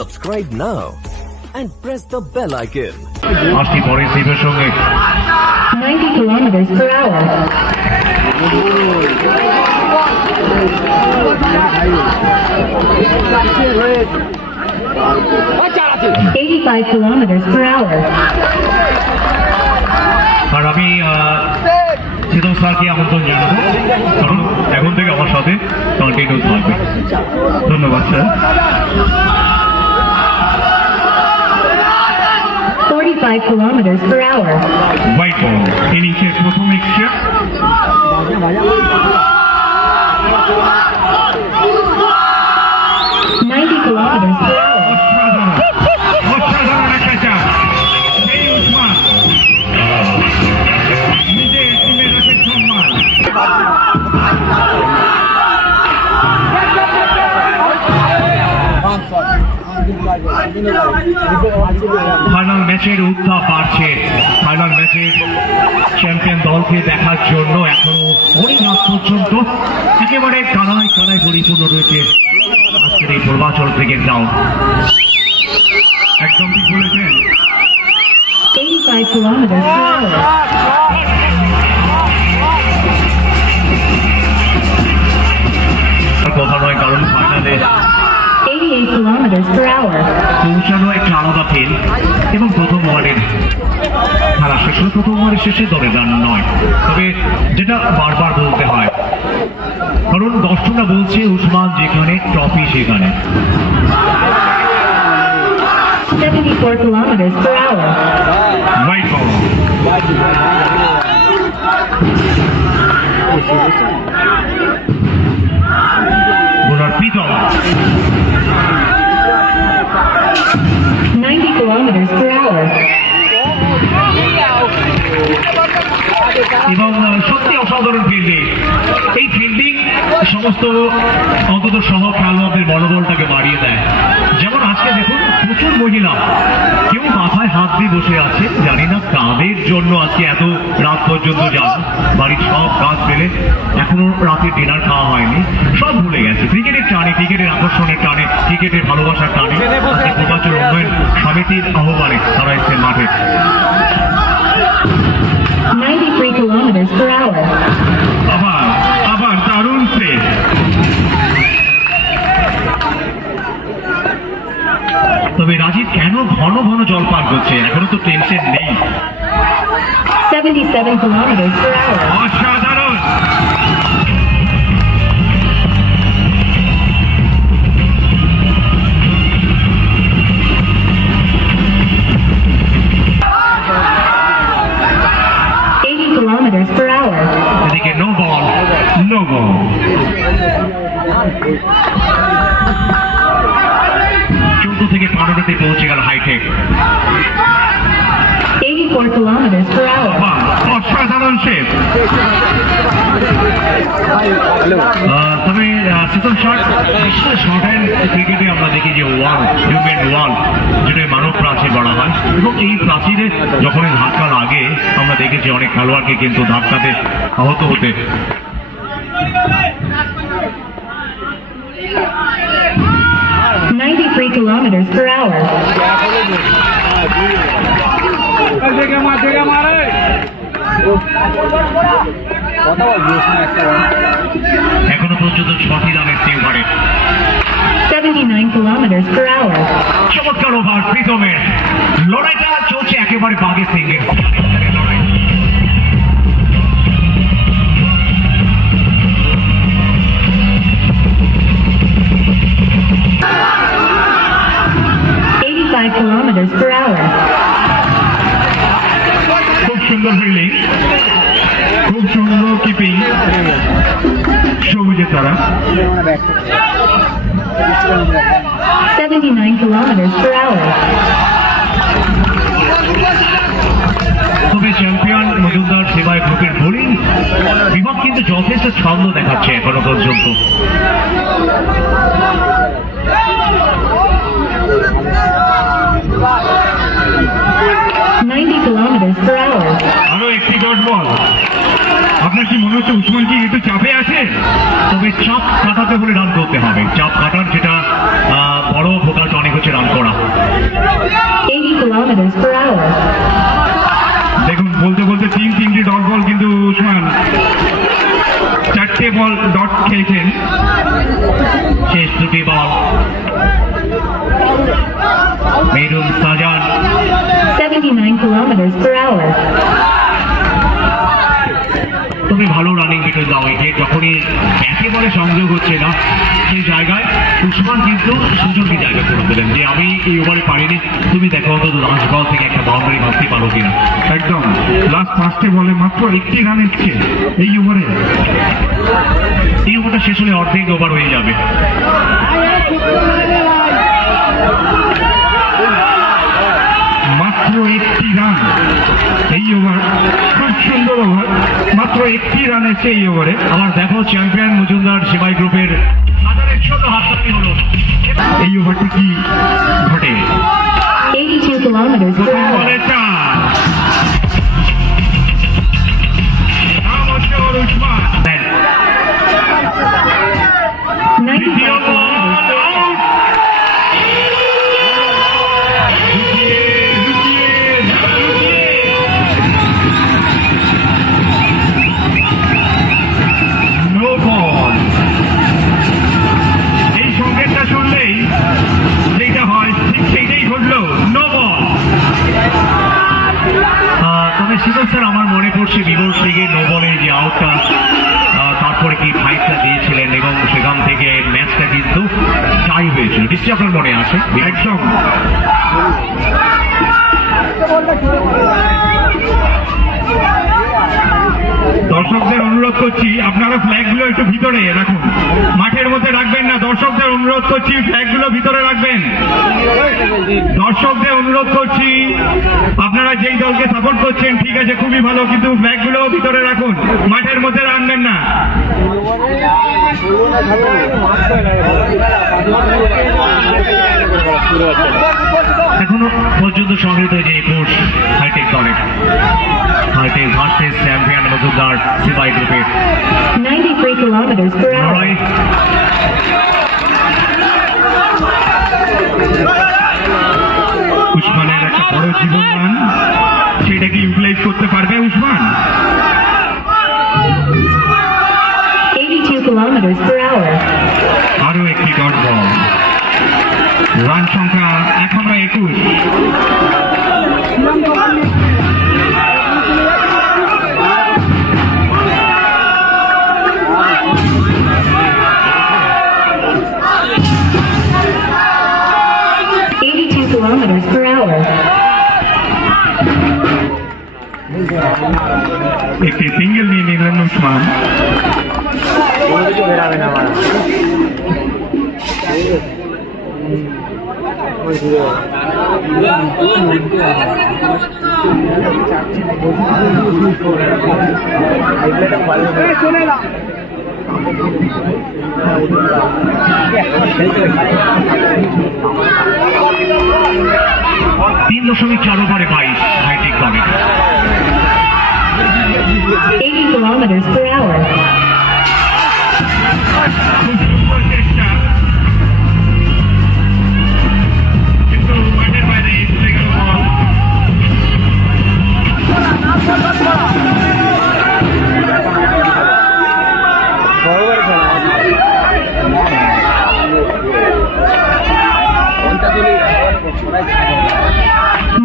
Subscribe now and press the bell icon. 90 kilometers per hour. 85 kilometers per hour. আর আমি চেতন স্যারকে আমন্ত্রণ জানাবো, কারণ এখন থেকে আমার সাথে কন্টিনিউ থাকবে। ধন্যবাদ sir. 45 kilometers per hour. White ball ইনিংসের প্রথম এক্সট্রা। 90 kilometers per hour. অসাধারণ একটা চাপ। সেই উসমান নিজে টিমের কাছে সম্মান। ফাইনাল ম্যাচের উত্তাপ বাড়ছে। ফাইনাল ম্যাচের চ্যাম্পিয়ন দলকে দেখার জন্য এখনো অনেক রাত পর্যন্ত একেবারে কানায় কানায় পরিপূর্ণ রয়েছে আজকের এই পূর্বাচল ক্রিকেট গ্রাউন্ড। একদম ঠিক বলেছেন। 85 kilometers per hour. কথা নয়, কারণ ফাইনালে 88 kilometers per hour. পৌঁছানো একটা আলাদা ফিল এবং প্রথম ওভারের খেলা শেষ হলো। প্রথম ওভারের শেষে দলের রান নয়, তবে যেটা বারবার বলতে হয়, কারণ দর্শকরা বলছে উসমান যেখানে ট্রফি সেখানে। 74 kilometers per hour. রাইট বল। বোলার পিতল। 90 kilometers per hour. এবং সত্যি অসাধারণ ফিল্ডিং। এই ফিল্ডিং সমস্ত অন্তত সহ খেলোয়াড়দের মনোবলটাকে বাড়িয়ে দেয়। যেমন আজকে দেখুন প্রচুর মহিলা, কেউ মাথায় হাত দিয়ে বসে আছে, জানি না কাদের জন্য আজকে এত রাত পর্যন্ত যান। বাড়ির সব কাজ ফেলে এখনো রাতে ডিনার খাওয়া হয়নি, সব ভুলে গেছে ক্রিকেটের টানে, ক্রিকেটের আকর্ষণের টানে, ক্রিকেটের ভালোবাসার টানে। আজকে পূর্বাচল উন্নয়ন সমিতির আহ্বানে তারা এসেছেন মাঠে। 93 kilometers per hour. আবার দারুণ সেভ। তবে রাজীব কেন ঘন ঘন জল পান করছে? এখনো তো টেনশন নেই। 77 kilometers per hour. অসাধারণ। Kilometers per hour. এদিকে নো বল, নো বল। 14 থেকে 15তে পৌঁছে গেল হাইটেক। 84 kilometers per hour. অসাধারণ শেপ। তবে চেতন শট, বিশেষ শর্ট হ্যান্ড ক্রিকেটে আমরা দেখি যে ওয়াল, হিউম্যান ওয়াল, যেটা মানব প্রাচীর বলা হয়, এবং এই প্রাচীরে যখন ধাক্কা লাগে আমরা দেখেছি অনেক খেলোয়াড়কে কিন্তু ধাক্কাতে আহত হতে। 93 kilometers per hour. এখনো পর্যন্ত 6টি রানের ওভারে। 79 kilometers per hour. চমৎকার ওভার প্রীতমের। লড়াইটা চলছে একেবারে বাগে সিংহের। লড়াই 85 kilometers per hour. খুব সুন্দর ফিল্ডিং, খুব সুন্দর কিপিং সবুজের তারা। 79 kilometers per hour. তবে চ্যাম্পিয়ন মজুমদার সেবায় গ্রুপের বোলিং বিভাগ কিন্তু যথেষ্ট ছন্দ দেখাচ্ছে এখনো পর্যন্ত। 90 kilometers per hour. আরো একটি ডট বল। আপনার কি মনে হচ্ছে উসমান কি একটু চাপে আছে? তবে চাপ কাটাতে হলে রান করতে হবে। চাপ কাটার যেটা বড় ফোকাস অনেক হচ্ছে রান করা। kilometers per hour. দেখুন বলতে বলতে তিনটি ডট বল কিন্তু উসমান 4টে বল ডট খেলছেন। শেষ দুটি বল মেরুন সাজান 79 kilometers per hour. তুমি ভালো রানিং বিটুইন দাও উইকেট, যখনই ব্যাটে বলে সংযোগ হচ্ছে না সেই জায়গায় উসমান কিন্তু সুযোগী জায়গা করে দিলেন যে আমি এই ওভারে পারিনি, তুমি দেখো অন্তত লাস্ট বল থেকে একটা বাউন্ডারি ভাবতে পারো কিনা। একদম লাস্ট 5টে বলে মাত্র 1টি রান এসছে এই ওভারে। এই ওভারটা শেষ হলে অর্ধেক ওভার হয়ে যাবে। মাত্র 1টি রান এই ওভার, খুব সুন্দর ওভার, মাত্র 1টি রান এসছে এই ওভারে। আমার দেখো চ্যাম্পিয়ন মজুমদার সেবাই গ্রুপের হাজারের ছোট হাততালি হলো। এই ওভারটি কি ঘটে? 82 kilometers per প্রথম hour. বলে 4। নাম হচ্ছে ওর উসমান। 95 দ্বিতীয় kilometers বল per hour. No ball. এই সংকেতটা শুনলেই যেটা হয় ঠিক সেইটাই ঘটলো, নো বল। তবে শিবল স্যার আমার মনে পড়ছে বিবর সিংয়ের নো বলে যে আউটটা, তারপরে কি ফাইটটা দিয়েছিলেন এবং সেখান থেকে ম্যাচটা কিন্তু টাই হয়েছিল, নিশ্চয়ই আপনার মনে আছে। একদম দর্শকদের অনুরোধ করছি আপনারা ফ্ল্যাগগুলো একটু ভিতরে রাখুন, মাঠের মধ্যে রাখবেন না। দর্শকদের অনুরোধ করছি ফ্ল্যাগগুলো ভিতরে রাখবেন। দর্শকদের অনুরোধ করছি আপনারা যেই দলকে সাপোর্ট করছেন ঠিক আছে খুবই ভালো, কিন্তু ফ্ল্যাগগুলো ভিতরে রাখুন, মাঠের মধ্যে রাখবেন না। এখনো পর্যন্ত সংগৃহীত যে একুশ হাইটেক দলের হাইটেক ভার্সেস চ্যাম্পিয়ন মজুমদার সেবাই গ্রুপের 93 kilometers per hour. লড়াই। উসমানের একটা বড় জীবনদান, সেটা কি ইউটিলাইজ করতে পারবে উসমান? 82 kilometers per hour. আরো একটি ডট বল। রান সংখ্যা এখনো 21। Kilometers per hour. একটি সিঙ্গেল নিয়ে নিলেন উসমান। তিন 3.4 ওভারে 22 হাইটেক দলের 80 kilometers per hour. খুব সুন্দর চেষ্টা, কিন্তু মাঠের বাইরে চলে গেল বল।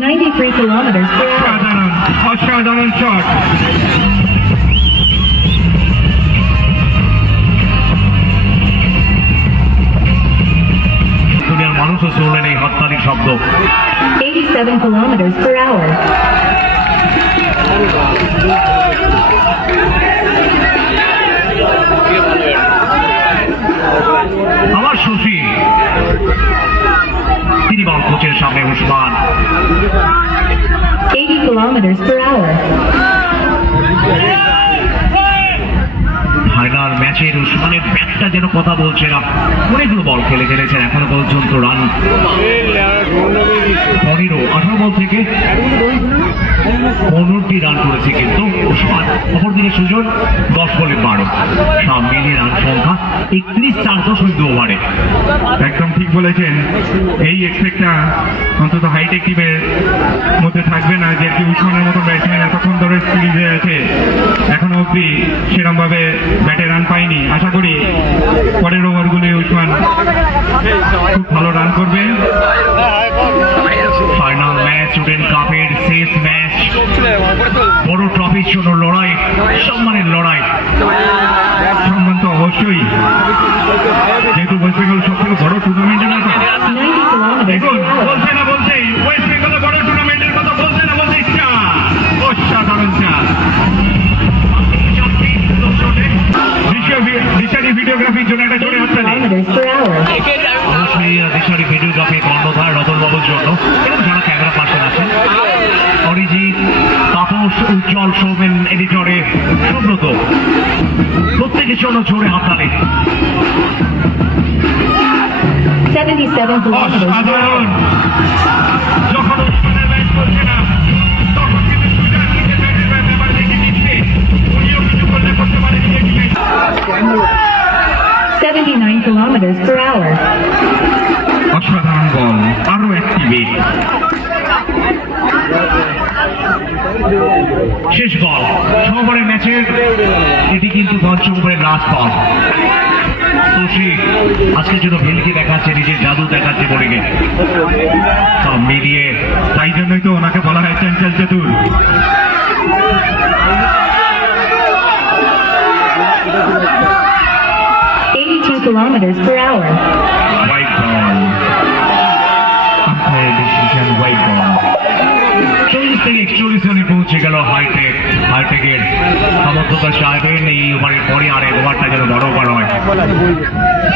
$93 kilometers per hour. অসাধারণ অসাধারণ শট। দুনিয়ার মানুষও শুনলেন এই হত্যালির শব্দ। 87 kilometers per hour. আমার শশী তিনি বল কোচের সামনে Usman 80 kilometers per hour. Final ম্যাচের উসমানের ব্যাটটা যেন কথা বলছে না, অনেকগুলো বল খেলেছেন এখনো পর্যন্ত রান 18 বল থেকে 15টি রান করেছে কিন্তু ওসমান। অপরদিকে সুজন 10 বলে 12, সব মিলিয়ে রান সংখ্যা 31.4 ওভারে। একদম ঠিক বলেছেন। এই এক্সপেক্টটা অন্তত হাইটেক টিমের মধ্যে থাকবে না, যে কি উসমানের মতো ব্যাটসম্যান এতক্ষণ ধরে সিরিজে আছে, এখনো অব্দি সেরকম ভাবে ব্যাটে রান পায়নি। আশা করি পরের ওভারগুলি উসমান খুব ভালো রান করবে। ফাইনাল ম্যাচ স্টুডেন্ট কাপের শেষ ম্যাচ, বড় ট্রফির জন্য লড়াই, সম্মানের লড়াই। সম্মান তো অবশ্যই, যেহেতু ওয়েস্ট বেঙ্গল সব থেকে বড় টুর্নামেন্টের মতো। 90 kilometers দেখুন, per hour. বলতে না বলতেই ওয়েস্ট বেঙ্গলের বড় টুর্নামেন্টের কথা বলতে না বলতেই চা, অসাধারণ চা। দিশারি ভিডিওগ্রাফির জন্য একটা জোরে 80 হাততালি। kilometers per hour. অবশ্যই দিশারি ভিডিওগ্রাফি কর্ণধার রতনবাবুর জন্য এবং যারা ক্যামেরা পার্সন আছেন, অরিজিৎ, তাপস, উজ্জ্বল, সৌমেন, এডিটরে সুব্রত, প্রত্যেকের জন্য জোরে হাততালি। 77 kilometers per অসাধারণ। hour. যখন উসমানের ব্যাট করছে না, তখন কিন্তু সুজান নিজের ব্যাটের ব্যাপারে দেখে নিচ্ছে, উনিও কিছু করলে করতে পারে। 79 kilometers per hour. অসাধারণ বল, আরো একটি বেগ। শেষ বল 6 ওভারের ম্যাচের, এটি কিন্তু 5 ওভারের লাস্ট বল। সুশি আজকের জন্য ভেলকি দেখাচ্ছে, নিজের জাদু দেখাচ্ছে বোলিংয়ে, সব মিলিয়ে। তাই জন্যই তো ওনাকে বলা হয় চঞ্চল চতুর। 82 kilometers per hour. হোয়াইট বল, আম্পায়ার ডিসিশন হোয়াইট বল। 40 থেকে 41 রানে পৌঁছে গেল হাইটেকের সমর্থকরা চাইবেন এই ওভারের পরে আর এক ওভারটা যেন বড় ওভার হয়।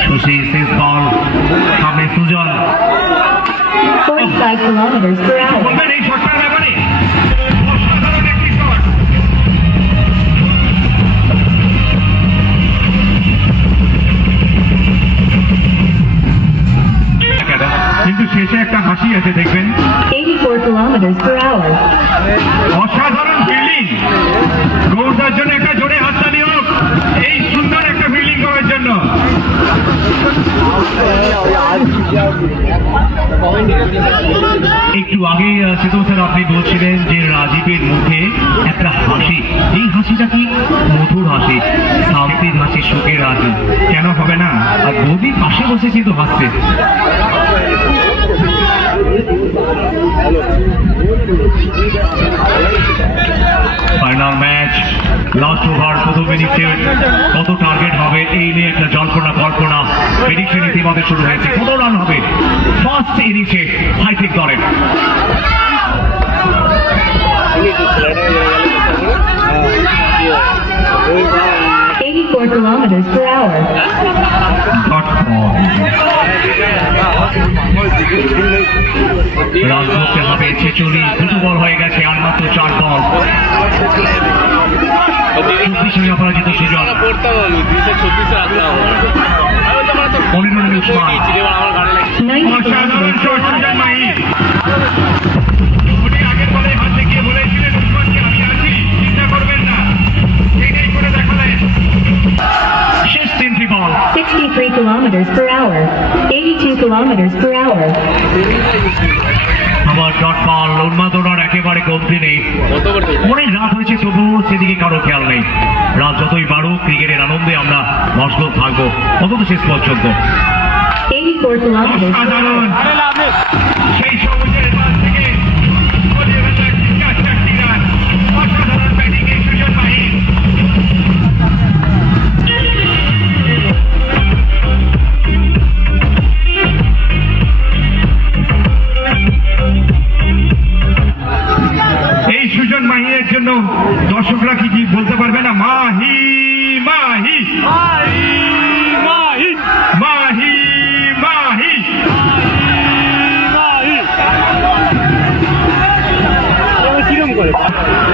সুশি শেষ বল, সামনে সুজন। 45 kilometers per hour. বলবেন এই শটটার ব্যাপারে? অসাধারণ একটি শট। কিন্তু শেষে একটা হাসি আছে, দেখবেন। 84 kilometers per hour. অসাধারণ ফিল্ডিং। গৌরদার জন্য একটা জোরে হাততালি হোক এই সুন্দর একটা ফিল্ডিং করার জন্য। একটু আগে চেতন স্যার আপনি বলছিলেন যে রাজীবের মুখে একটা হাসি, এই হাসিটা কি মধুর হাসি, শান্তির হাসি, সুখের হাসি। কেন হবে না? আর বৌদি পাশে বসে কিন্তু হাসছে। ফাইনাল ম্যাচ, লাস্ট ওভার, প্রথম ইনিংসে কত টার্গেট হবে এই নিয়ে একটা জল্পনা কল্পনা। প্রেডিকশন ইতিমধ্যে শুরু হয়েছে, কত রান হবে ফার্স্ট ইনিংসে হাইটেক দলের। 84 kilometers per hour. রান করতে হবে 46, দুটো বল হয়ে গেছে, আর মাত্র 4 বল। 24 অপরাজিত সুজন, 15 রানে উসমান। 90 অসাধারণ kilometers shot per Sujon hour. Mahi. উনি আগের বলে হাত দেখিয়ে বলেছিলেন উসমানকে আমি আছি, চিন্তা করবেন না, এটাই করে দেখালেন। শেষ 3টি বল। 63 kilometers per hour. 82 kilometers per hour. আমার ডট বল, উন্মাদনার একেবারে কমতি নেই। অনেক রাত হয়েছে তবুও সেদিকে কারো খেয়াল নেই। রাত যতই বাড়ুক, ক্রিকেটের আনন্দে আমরা মশগুল থাকবো অন্তত শেষ পর্যন্ত। 84 kilometers per অসাধারণ। hour. সেই সবুজের পাশ থেকে বলিয়ে ফেলল একটি 4টি রান। অসাধারণ ব্যাটিং এই সুজন মাহি। এই সুজন মাহির জন্য দর্শকরা কি বলতে পারবে না? মাহি মাহি মাহি মাহি মাহি।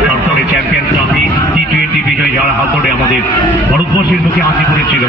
তারপরে চ্যাম্পিয়ন্স ট্রফি T20 বিজয় যাওয়ার হাত ধরে আমাদের ভারতবর্ষের মুখে হাসি পড়েছিল।